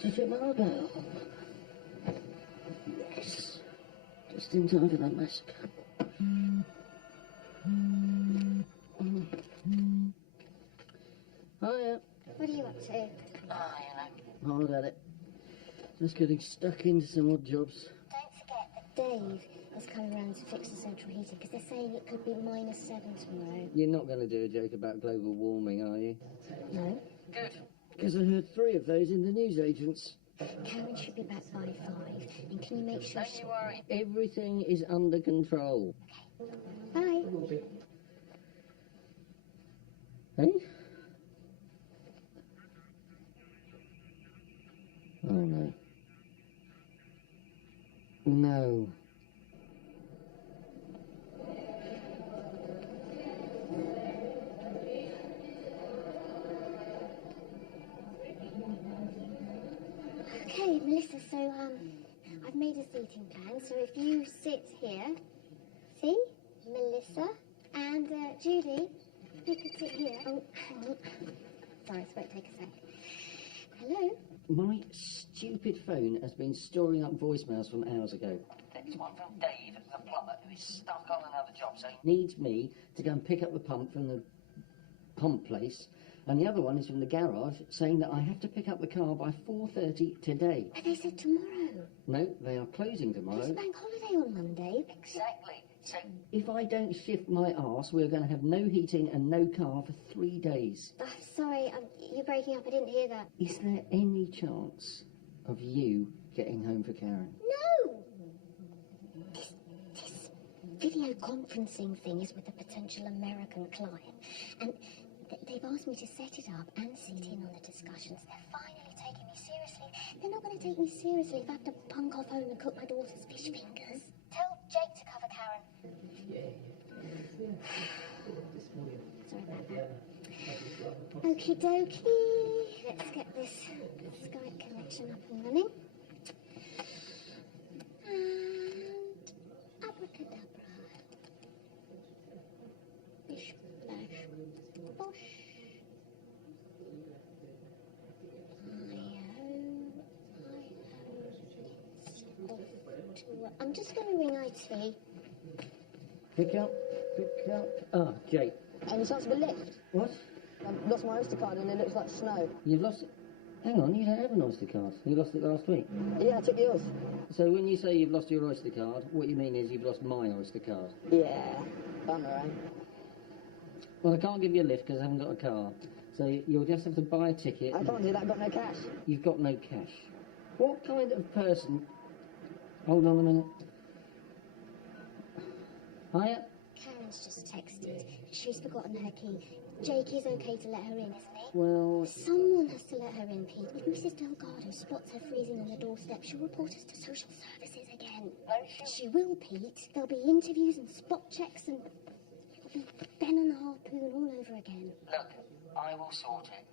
to check my log. Yes. Just in time for that massacre. Hiya. What are you up to? Hard at it. Just getting stuck into some odd jobs. Don't forget that Dave has come around to fix the central heating because they're saying it could be -7 tomorrow. You're not going to do a joke about global warming, are you? No. Good. Because I heard 3 of those in the newsagents. Karen should be back by 5. And can you make sure Don't you worry. Everything is under control. Okay. Bye. Hey? Oh no. No. Okay, Melissa, so, I've made a seating plan, so if you sit here, see? Melissa and, Judy, you could sit here. Oh, hang on. Sorry, this won't take a sec. Hello? My stupid phone has been storing up voicemails from hours ago. There's one from Dave, the plumber, who is stuck on another job, so he Needs me to go and pick up the pump from the pump place, and the other one is from the garage saying that I have to pick up the car by 4:30 today. But they said tomorrow. No, they are closing tomorrow. It's bank holiday on Monday. Exactly. So, If I don't shift my arse, we're going to have no heating and no car for 3 days. Oh, sorry, you're breaking up. I didn't hear that. Is there any chance of you getting home for Karen? No! This video conferencing thing is with a potential American client. And they've asked me to set it up and sit in on the discussions. They're finally taking me seriously. They're not going to take me seriously if I have to punk off home and cook my daughter's fish fingers. Tell Jake to cover Karen. Sorry about that. Okie dokie. Let's get this Skype connection up and running. And abracadabra. Bish, blash, bosh. I'm just going to ring IT. Pick up. Ah, Jake. Any chance of a lift? What? I've lost my Oyster card and it looks like snow. You've lost it? Hang on, you don't have an Oyster card. You lost it last week. Yeah, I took yours. So when you say you've lost your Oyster card, what you mean is you've lost my Oyster card. Yeah, bummer, eh? Well, I can't give you a lift because I haven't got a car. So you'll just have to buy a ticket. I can't do that, I've got no cash. You've got no cash. What kind of person... Hold on a minute. Hiya? Karen's just texted. She's forgotten her key. Jake is okay to let her in, isn't he? Well... Someone has to let her in, Pete. If Mrs. Delgado spots her freezing on the doorstep, she'll report us to social services again. no, She will, Pete. There'll be interviews and spot checks and... it'll be Ben and the Harpoon all over again. Look, I will sort it.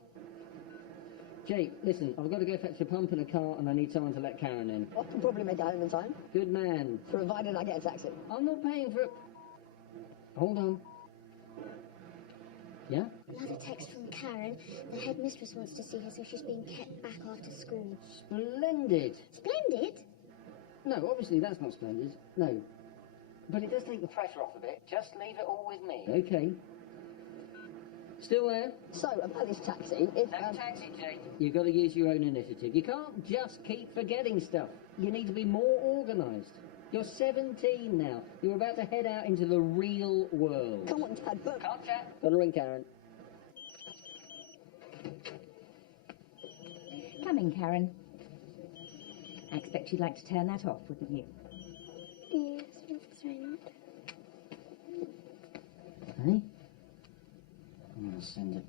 Jake, listen, I've got to go fetch a pump and a car and I need someone to let Karen in. I can probably make it home in time, Good man. provided I get a taxi. I'm not paying for it. Hold on. Yeah? Another text from Karen. The headmistress wants to see her, so she's being kept back after school. Splendid. Splendid! No, obviously that's not splendid. No. But it does take the Pressure off a bit. Just leave it all with me. Okay. Still there? So, about this taxi, if... No taxi, Jake. You've got to use your own initiative. You can't just keep forgetting stuff. You need to be more organised. You're 17 now. You're about to head out into the real world. Come on, Dad, but... Can't chat. Got to ring Karen. Come in, Karen. I expect you'd like to turn that off, wouldn't you? Yes, that's right. Hey? I'm going to send it.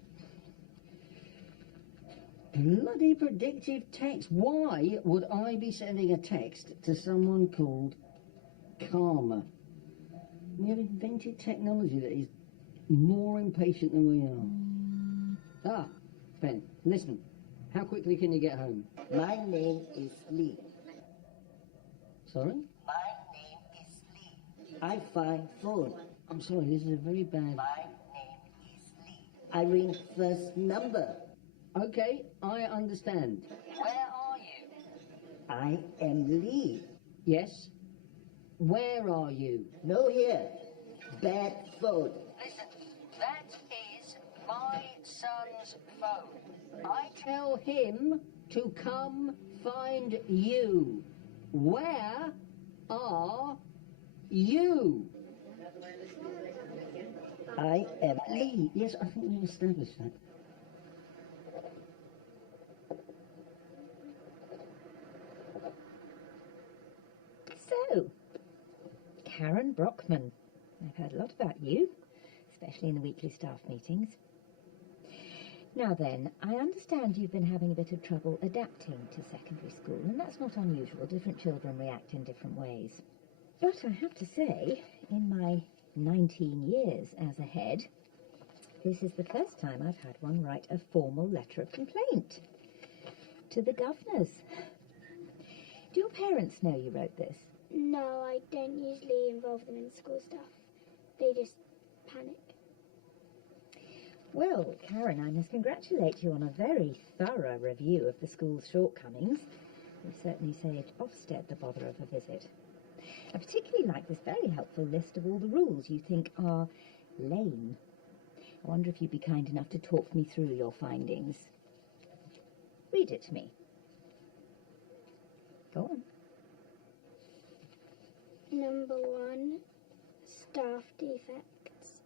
Bloody predictive text. Why would I be sending a text to someone called Karma? We have invented technology that is more impatient than we are. Ah, Ben, listen. How quickly can you get home? My name is Lee. Sorry? My name is Lee. I find phone. I'm sorry, this is a very bad... My name is Lee. I ring first number. Okay, I understand. Where are you? I am Lee. Yes? Where are you? No here. Bad phone. Listen, that is my son's phone. I Tell him to come find you. Where are you? I am Lee. Yes, I think we established that. So, Karen Brockman. I've heard a lot about you, especially in the weekly staff meetings. Now then, I understand you've been having a bit of trouble adapting to secondary school, and that's not unusual. Different children react in different ways. But I have to say, in my 19 years as a head, this is the first time I've had one write a formal letter of complaint to the governors. Do your parents know you wrote this? No, I don't usually involve them in school stuff. They just panic. Well, Karen, I must congratulate you on a very thorough review of the school's shortcomings. You've certainly saved Ofsted the bother of a visit. I particularly like this very helpful list of all the rules you think are lame. I wonder if you'd be kind enough to talk me through your findings. Read it to me. Go on. Number 1, staff defects.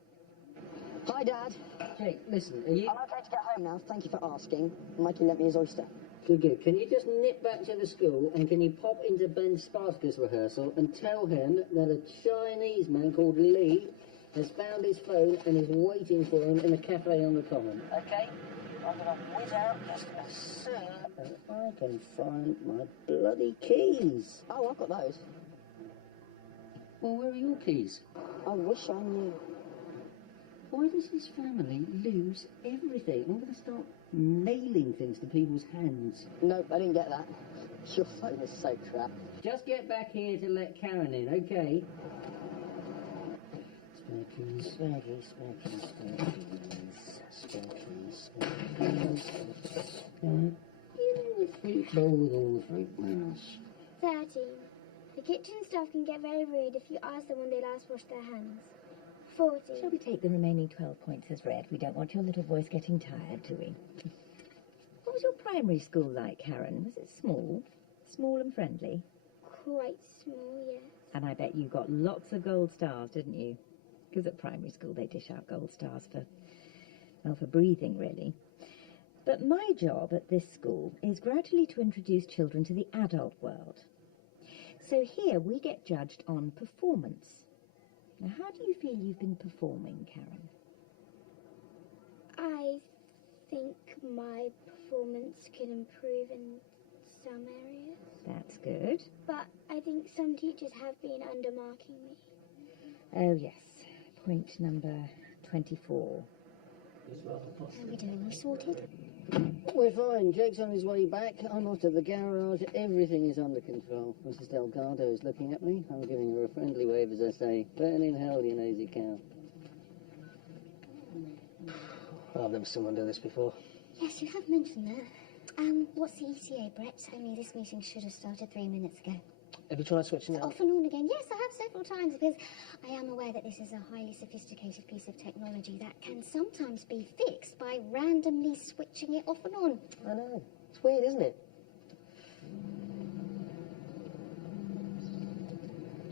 Hi, Dad. Jake, listen, are you... I'm okay to get home now. Thank you for asking. Mikey lent me his oyster. Good. Can you just nip back to the school and can you pop into Ben Spartacus rehearsal and tell him that a Chinese man called Lee has found his phone and is waiting for him in a cafe on the common? Okay? I'm gonna whiz out just as soon. And I can find my bloody keys. Oh, I've got those. Well, where are your keys? I wish I knew. Why does his family lose everything? I'm going to start nailing things to people's hands. Nope, I didn't get that. Your phone is so crap. Just get back here to let Karen in, okay? Spaggies. Fruit bowl with all the fruit mouse. 13. The kitchen staff can get very rude if you ask them when they last washed their hands. 14. Shall we take the remaining 12 points as read? We don't want your little voice getting tired, do we? What was your primary school like, Karen? Was it small? Small and friendly? Quite small, yes. And I bet you got lots of gold stars, didn't you? Because at primary school they dish out gold stars for breathing, really. But my job at this school is gradually to introduce children to the adult world. So here we get judged on performance. Now, how do you feel you've been performing, Karen? I think my performance can improve in some areas. That's good. But I think some teachers have been undermarking me. Oh, yes. Point number 24. How are we doing? We sorted? We're fine. Jake's on his way back. I'm off to the garage. Everything is under control. Mrs. Delgado is looking at me. I'm giving her a friendly wave as I say, burn in hell, you nosy cow. I've never seen one do this before. Yes, you have mentioned that. What's the ETA, Brett? Only this meeting should have started 3 minutes ago. Have you tried switching it Off off? and on again. Yes, I have several times because I am aware that this is a highly sophisticated piece of technology that can sometimes be fixed by randomly switching it off and on. I know. It's weird, isn't it?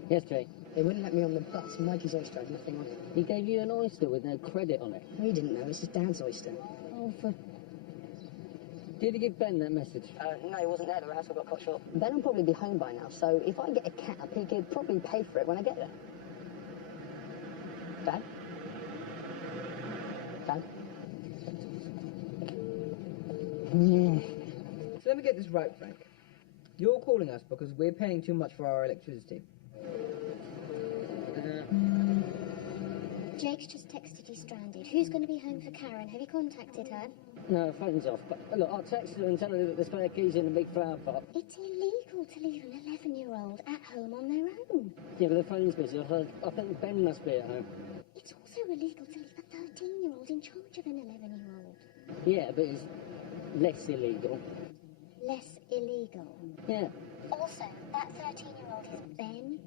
Yes, Jake. They wouldn't let me on the bus. Mikey's oyster had nothing on it. He gave you an oyster with no credit on it. We didn't know. It's his dad's oyster. Oh, for... Did he give Ben that message? No, he wasn't there. The rehearsal got cut short. Ben will probably be home by now, so if I get a cab, he could probably pay for it when I get there. Dad? Dad? So let me get this right, Frank. You're calling us because we're paying too much for our electricity. Jake's just texted he's stranded. Who's going to be home for Karen? Have you contacted her? No, phone's off. But look, I'll text her and tell her that the spare key's in the big flower pot. It's illegal to leave an 11-year-old at home on their own. Yeah, but the phone's busy. I think Ben must be at home. It's also illegal to leave a 13-year-old in charge of an 11-year-old. Yeah, but it's less illegal. Less illegal. Yeah. Also, that 13-year-old is Ben,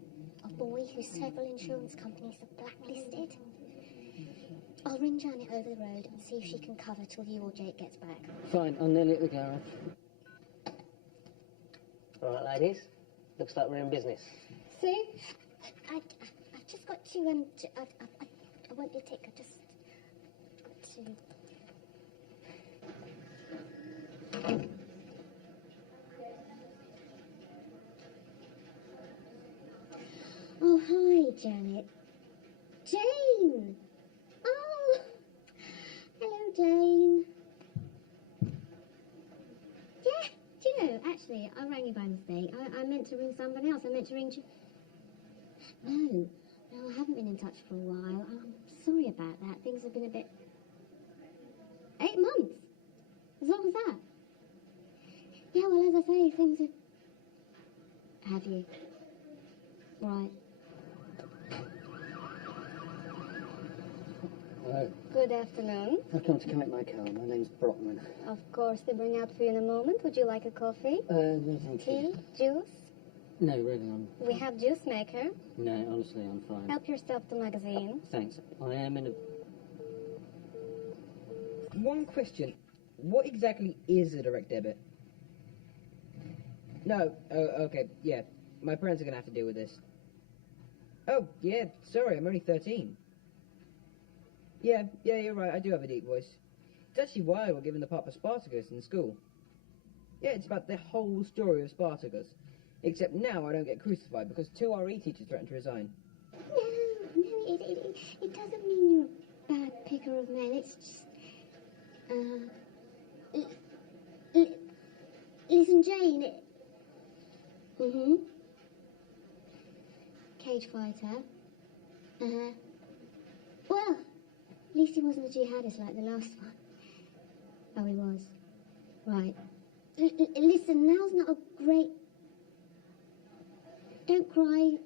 a boy who several insurance companies have blacklisted. I'll ring Janet over the road and see if she can cover till you or Jake gets back. Fine, I'm nearly at the garage. All right, ladies. Looks like we're in business. See? I've just got to, I won't be a tick, I've just got to... Oh, hi, Janet. Jane! Oh! Hello, Jane. Yeah, do you know, actually, I rang you by mistake. I meant to ring somebody else. I meant to ring you. No, I haven't been in touch for a while. I'm sorry about that. Things have been a bit... 8 months? As long as that? Yeah, well, as I say, things have... Have you? Right. Hello. Good afternoon. I've come to collect my car. My name's Brockman. Of course, they bring out for you in a moment. Would you like a coffee? No, thank Tea? you. Juice? No, really, We have juice maker. No, honestly, I'm fine. Help yourself to magazine. Thanks. I am in a... One question. What exactly is a direct debit? No, okay, yeah. My parents are going to have to deal with this. Oh, yeah, sorry, I'm only 13. Yeah, you're right, I do have a deep voice. It's actually why we're given the part for Spartacus in school. Yeah, it's about the whole story of Spartacus. Except now I don't get crucified because 2 RE teachers threatened to resign. No, it doesn't mean you're a bad picker of men. It's just... listen, Jane, Cage fighter. Well, at least he wasn't a jihadist like the last one. Oh, he was. Right. Listen, now's not a great... Don't cry.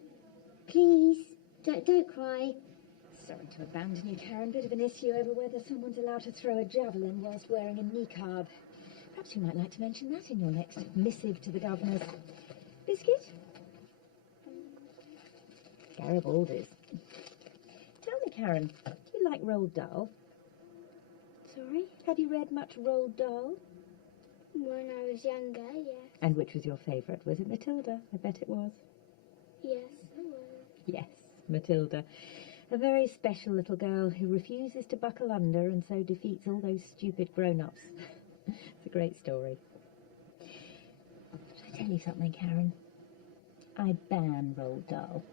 Please. Don't cry. Sorry to abandon you, Karen. Bit of an issue over whether someone's allowed to throw a javelin whilst wearing a niqab. Perhaps you might like to mention that in your next missive to the governors. Biscuit? Garibaldi's. Tell me, Karen, do you like Roald Dahl? Sorry? Have you read much Roald Dahl? When I was younger, yes. And which was your favourite? Was it Matilda? I bet it was. Yes, it was. Yes, Matilda. A very special little girl who refuses to buckle under and so defeats all those stupid grown-ups. It's a great story. Should I tell you something, Karen? I ban Roald Dahl.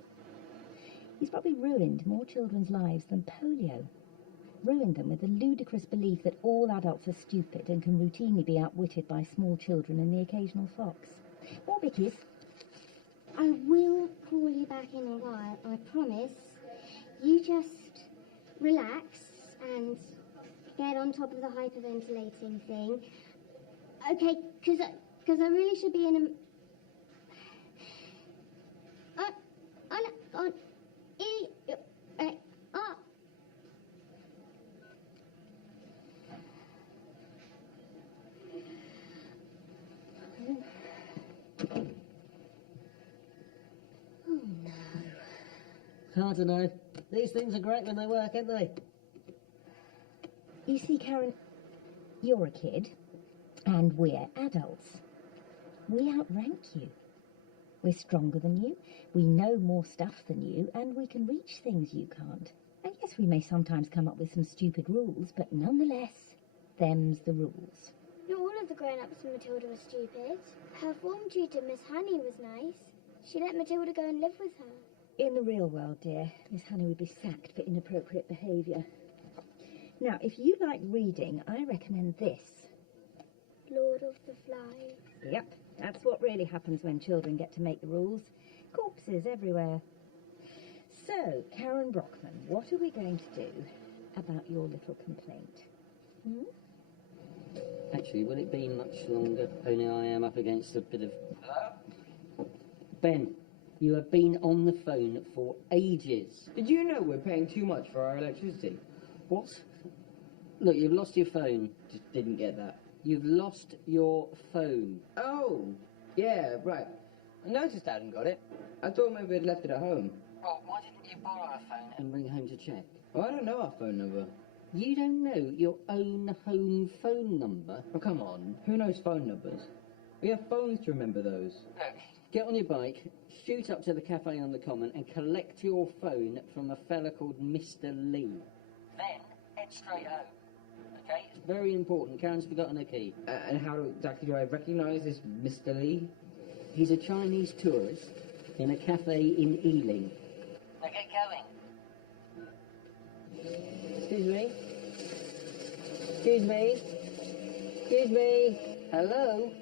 He's probably ruined more children's lives than polio. Ruined them with the ludicrous belief that all adults are stupid and can routinely be outwitted by small children and the occasional fox. More bickies. I will call you back in a while, I promise. You just relax and get on top of the hyperventilating thing. Okay, because I really should be in a... I don't know. These things are great when they work, aren't they? You see, Karen, you're a kid, and we're adults. We outrank you. We're stronger than you, we know more stuff than you, and we can reach things you can't. And yes, we may sometimes come up with some stupid rules, but nonetheless, them's the rules. Not all of the grown-ups in Matilda were stupid. Her form tutor, Miss Honey, was nice. She let Matilda go and live with her. In the real world, dear, Miss Honey would be sacked for inappropriate behaviour. Now, if you like reading, I recommend this. Lord of the Flies. Yep, that's what really happens when children get to make the rules. Corpses everywhere. So, Karen Brockman, what are we going to do about your little complaint? Actually, will it be much longer? Only I am up against a bit of... Hello? Ben, you have been on the phone for ages. Did you know we're paying too much for our electricity? What? Look, you've lost your phone. Just didn't get that. You've lost your phone. Oh, yeah, right. I noticed I hadn't got it. I thought maybe I'd left it at home. Well, why didn't you borrow a phone And bring home to check. Oh, I don't know our phone number. You don't know your own home phone number? Oh, come on. Who knows phone numbers? We have phones to remember those. Look, Get on your bike, shoot up to the cafe on the common and collect your phone from a fella called Mr. Lee. then head straight home. Okay? Very important. Karen's forgotten her key. And how exactly do I recognise this Mr. Lee? He's a Chinese tourist in a cafe in Ealing. Now get going. Excuse me? Excuse me? Excuse me? Hello?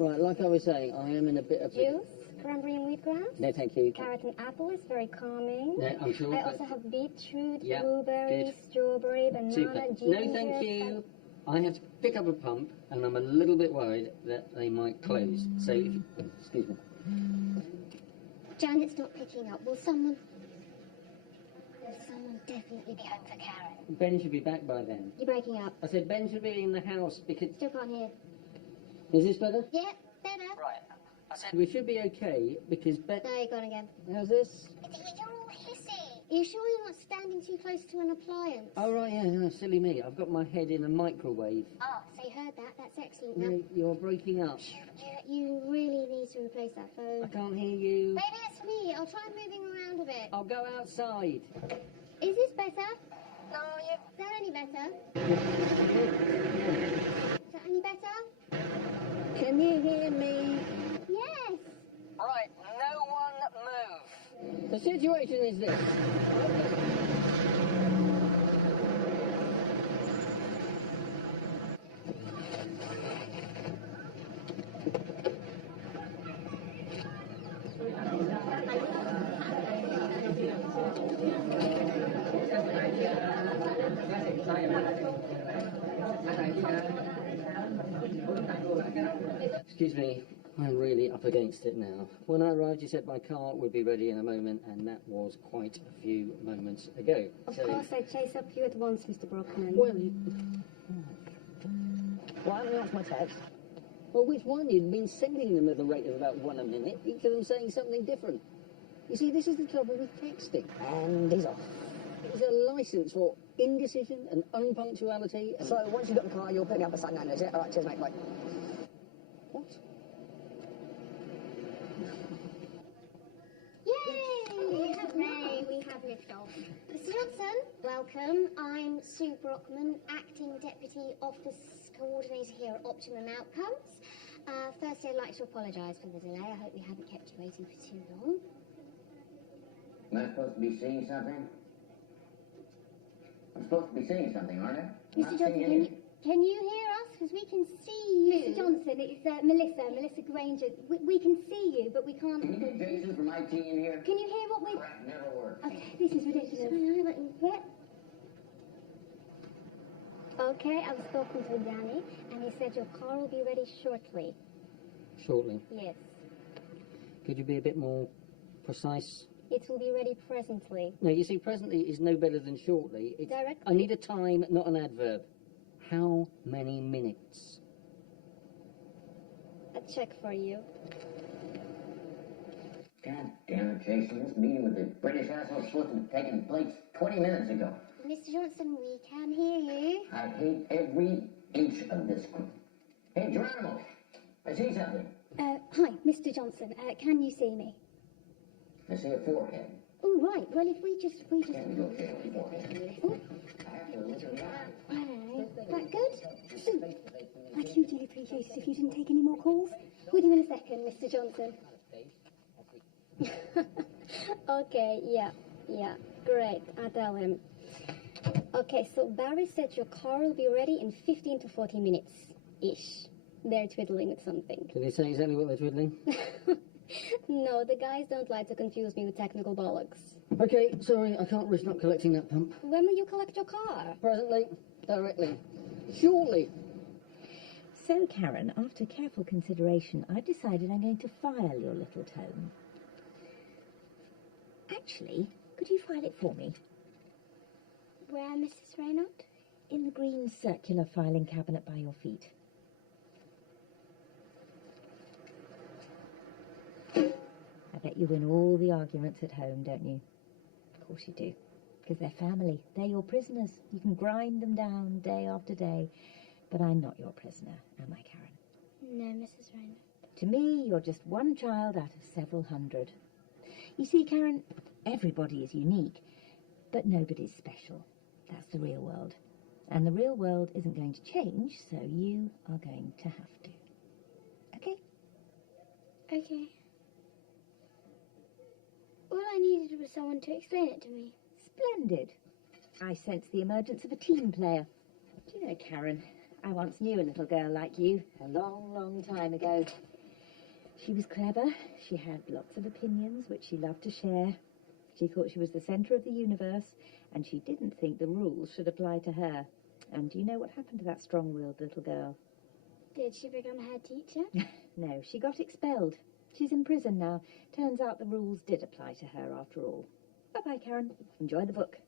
Right, like I was saying, I am in a bit of... Juice, cranberry and wheatgrass. No, thank you. Carrot and apple is very calming. No, I'm sure. I but- also have beetroot, Yeah, blueberry, good. strawberry, banana, Super. ginger. No, thank you. I have to pick up a pump, and I'm a little bit worried that they might close. So, if you, excuse me. Janet's not picking up. Will someone definitely be home for Karen? Ben should be back by then. You're breaking up. I said Ben should be in the house because... Still can't hear. Is this better? Yeah, better. Right. I said, We should be okay because Ben... No, you're gone again. How's this? You're all hissy. Are you sure you're not standing too close to an appliance? Oh, right, yeah, no, silly me. I've got my head in a microwave. Oh, so you heard that. That's excellent. No, Now, you're breaking up. you really need to replace that I phone. can't hear you. Maybe it's me. I'll try moving around a bit. I'll go outside. Is this better? No, Is that any better? Is that any better? Can you hear me? Yes. right, no one move. The situation is this. Excuse me, I'm really up against it now. When I arrived, you said my car would be ready in a moment, and that was quite a few moments ago. Of So- course, I'd chase up you at once, Mr. Brockman. Well, I haven't answered my text. Well, which one? You'd been sending them at the rate of about one a minute, each of them saying something different. You see, this is the trouble with texting. And he's off. It's a license for indecision and unpunctuality. And So once you've got the car, you'll pick me up at Saturday, is it? All right, cheers, mate. Bye. what? Yay! Hooray! We have liftoff. Mr. Johnson, welcome. I'm Sue Brockman, Acting Deputy Office Coordinator here at Optimum Outcomes. Firstly, I'd like to apologise for the delay. I hope we haven't kept you waiting for too long. Am I supposed to be seeing something? I'm supposed to be seeing something, aren't I? I'm Mr. not Johnson, seeing anything. can you hear us? Because we can see you. Mr. Johnson, it's Melissa Granger. We can see you, but we can't. Can you get Jason from IT in here? Can you hear what we... Crap never works. Okay, this is ridiculous. Okay, I've spoken to Danny, and he said your car will be ready shortly. Shortly. Yes. Could you be a bit more precise? It will be ready presently. No, you see, presently is no better than shortly. It's, Directly? I need a time, not an adverb. How many minutes? A check for you. God damn it, Jason. This meeting with the British asshole was supposed to have taken place 20 minutes ago. Mr. Johnson, we can hear you. I hate every inch of this. Hey, Geronimo, I see something. Hi, Mr. Johnson. Can you see me? I see a forehead. Oh, right. Well, if we just... Can't look at a forehead. Oh, I have to look at the eye. right. That good? I'd hugely appreciate it if you didn't take any more calls. With you in a second, Mr. Johnson. Okay, yeah. Great, I'll tell him. Okay, so Barry said your car will be ready in 15 to 40 minutes-ish. They're twiddling with something. Did they say exactly what they're twiddling? No, the guys don't like to confuse me with technical bollocks. Okay, sorry, I can't risk not collecting that pump. When will you collect your car? Presently, directly. Surely. So, Karen, after careful consideration, I've decided I'm going to file your little tome. Actually, could you file it for me? Where, Mrs. Raynaud? In the green circular filing cabinet by your feet. I bet you win all the arguments at home, don't you? Of course you do. Because they're family. They're your prisoners. You can grind them down day after day. But I'm not your prisoner, am I, Karen? No, Mrs. Rainer. To me, you're just one child out of several hundred. You see, Karen, everybody is unique, but nobody's special. That's the real world. And the real world isn't going to change, so you are going to have to. Okay? Okay. All I needed was someone to explain it to me. Splendid. I sense the emergence of a team player. Do you know, Karen, I once knew a little girl like you, a long, long time ago. She was clever, she had lots of opinions which she loved to share. She thought she was the centre of the universe, and she didn't think the rules should apply to her. And do you know what happened to that strong-willed little girl? Did she become a head teacher? No, she got expelled. She's in prison now. Turns out the rules did apply to her after all. Bye-bye, Karen. Enjoy the book.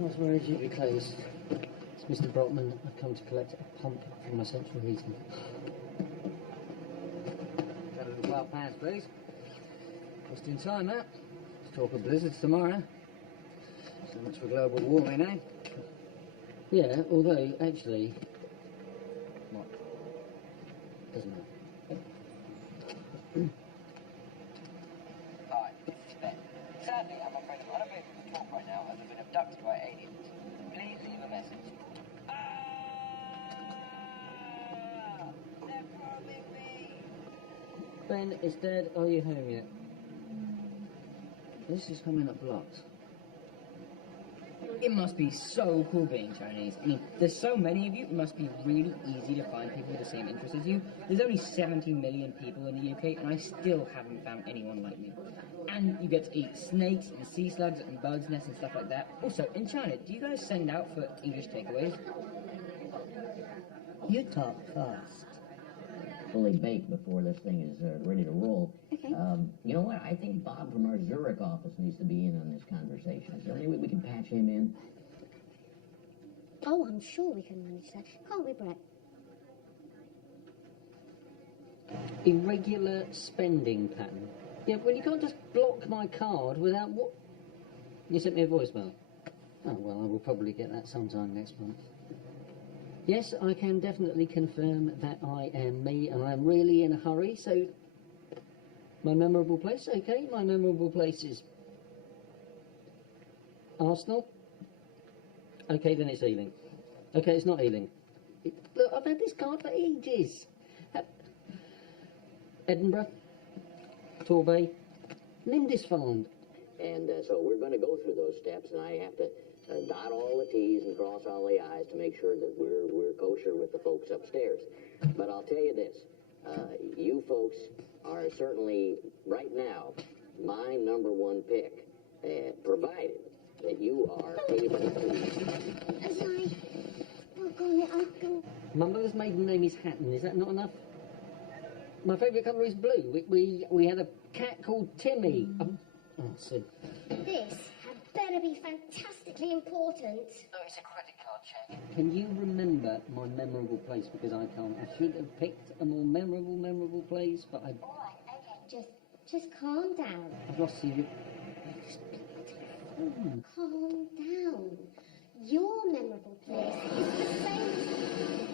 That's where it should be closed. It's Mr. Brockman. I've come to collect a pump from my central heating. 12 pounds, please. Just in time, that. Let's talk of blizzards tomorrow. So much for global warming, eh? Yeah, although, actually... What? Doesn't matter. Hi, this is Ben. Sadly, I'm afraid I'm unavailable to talk right now as I've been abducted by aliens. Please leave a message. They're probing me! Ben, it's Dad. Are you home yet? This is coming up blocked. It must be so cool being Chinese. I mean, there's so many of you, it must be really easy to find people with the same interests as you. There's only 70 million people in the UK, and I still haven't found anyone like me. And you get to eat snakes and sea slugs and bugs' nests and stuff like that. Also, in China, do you guys send out for English takeaways? You talk fast. Fully baked before this thing is ready to roll. Okay. You know what? I think Bob from our Zurich office needs to be in on this conversation. Is there any way we can patch him in? Oh, I'm sure we can manage that. Can't we, Brett? Irregular spending pattern. Yeah, well, you can't just block my card without what? You sent me a voicemail. Oh, well, I will probably get that sometime next month. Yes, I can definitely confirm that I am me, and I'm really in a hurry, so... My memorable place? Okay, my memorable place is... Arsenal? Okay, then it's Ealing. Okay, it's not Ealing. Look, I've had this card for ages. Edinburgh, Torbay, Lindisfarne. And so we're going to go through those steps, and I have to dot all the T's and cross all the I's to make sure that we're kosher with the folks upstairs. But I'll tell you this, you folks are certainly, right now, my number one pick, provided that you are able to... I'm sorry. Doggone it, I can... My mother's maiden name is Hatton, is that not enough? My favourite colour is blue. We had a cat called Timmy. Oh, see. This had better be fantastically important. No, it's a credit card check. Can you remember my memorable place? Because I can't. I should have picked a more memorable place, but I... All right, okay, just calm down. I've lost you. Calm down. Your memorable place is the same.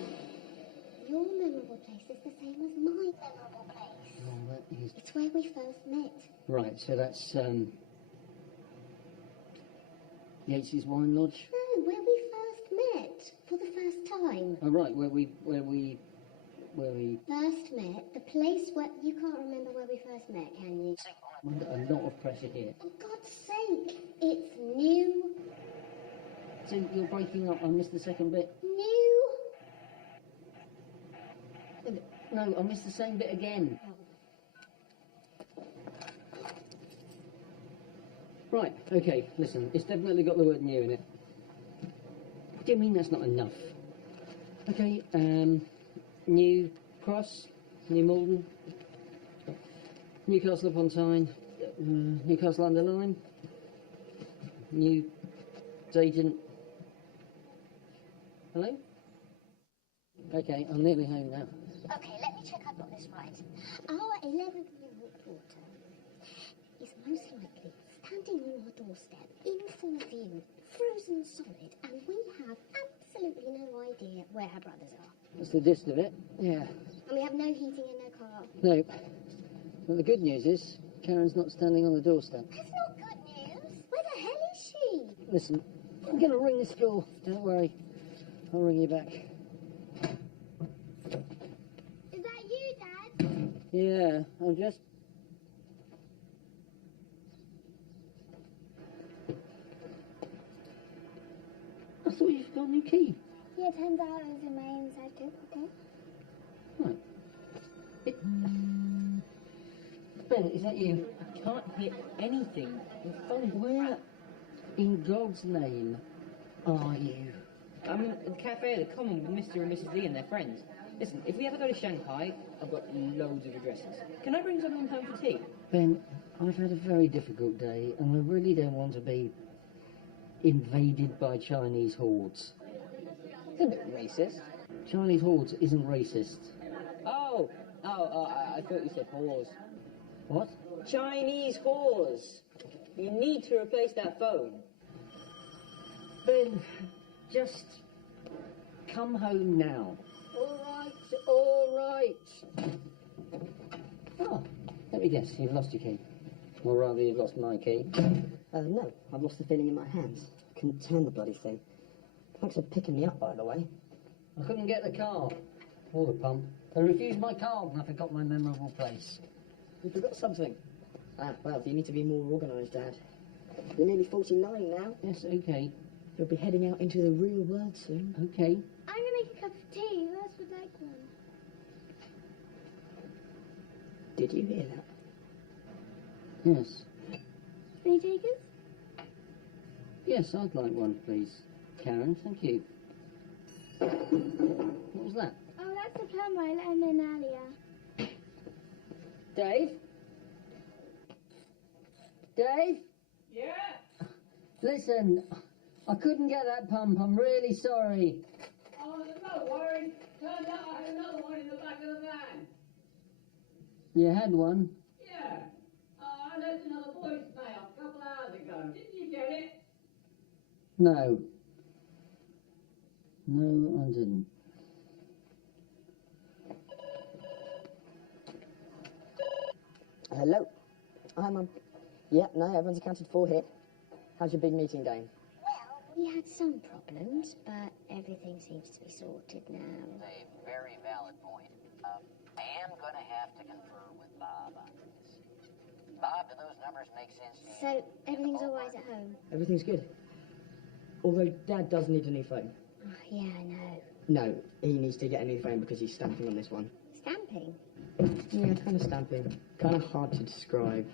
Your memorable place is the same as my memorable place. Oh, that is... It's where we first met. Right, so that's, Yates's Wine Lodge? No, where we first met for the first time. Oh, right, where we... First met, the place where... You can't remember where we first met, can you? I'm under a lot of pressure here. For God's sake, it's new. So you're breaking up. I missed the second bit. New. No, I missed the same bit again. Right, okay, listen, it's definitely got the word new in it. What do you mean that's not enough? Okay, New Cross, New Malden, Newcastle upon Tyne, Newcastle under Lyme, New Agent, Hello? Okay, I'm nearly home now. Okay, let me check I've got this right. Our 11-year-old daughter is most likely standing on our doorstep in full view, frozen solid, and we have absolutely no idea where her brothers are. That's the gist of it. Yeah. And we have no heating in her car. Nope. But the good news is, Karen's not standing on the doorstep. That's not good news. Where the hell is she? Listen, I'm going to ring the school. Don't worry. I'll ring you back. Is that you, Dad? Yeah, I'm just... I thought you've got a new key. Yeah, turns out it was in my inside too, okay? Right. Ben, is that you? I can't hear anything. The phone, where in God's name are you? I'm in the cafe at the Common with Mr. and Mrs. Lee and their friends. Listen, if we ever go to Shanghai, I've got loads of addresses. Can I bring someone home for tea? Ben, I've had a very difficult day, and I really don't want to be invaded by Chinese hordes. It's a bit racist. Chinese hordes isn't racist. I thought you said whores. What? Chinese whores. You need to replace that phone. Ben, just come home now. All right. Oh, let me guess, you've lost your key. Or rather, you've lost my key. No, I've lost the feeling in my hands. Couldn't turn the bloody thing. Thanks for picking me up, by the way. I couldn't get the car. Or the pump. They refused my card and I forgot my memorable place. You forgot something. Ah, well, you need to be more organised, Dad. You're nearly 49 now. Yes, okay. You'll be heading out into the real world soon. Okay. I'm gonna make a cup of tea. Who else would like one? Did you hear that? Yes. Any takers? Yes, I'd like one, please. Karen, thank you. What was that? Oh, that's the plumber. I let him in earlier. Dave? Dave? Yeah? Listen, I couldn't get that pump. I'm really sorry. Oh, no worries. Turns out I had another one in the back of the van. You had one? Yeah. I left another voicemail a couple hours ago. Didn't you get it? No. No, I didn't. Hello. Hi, Mum. Yep, no, everyone's accounted for here. How's your big meeting going? Well, we had some problems, but everything seems to be sorted now. A very valid point. I am going to have to confer with Bob on this. Bob, do those numbers make sense to you? So, everything's all right at home? Everything's good. Although Dad does need a new phone. Oh, yeah, I know. No, he needs to get a new phone because he's stamping on this one. Stamping? Yeah, kind of stamping. Kind of hard to describe.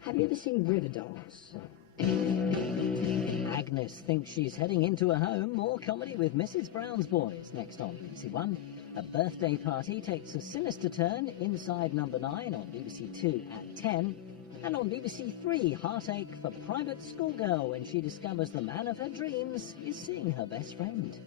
Have you ever seen Riverdance? Agnes thinks she's heading into a home. More comedy with Mrs. Brown's Boys next on BBC One. A birthday party takes a sinister turn inside Number 9 on BBC 2 at 10. And on BBC 3, heartache for private schoolgirl when she discovers the man of her dreams is seeing her best friend.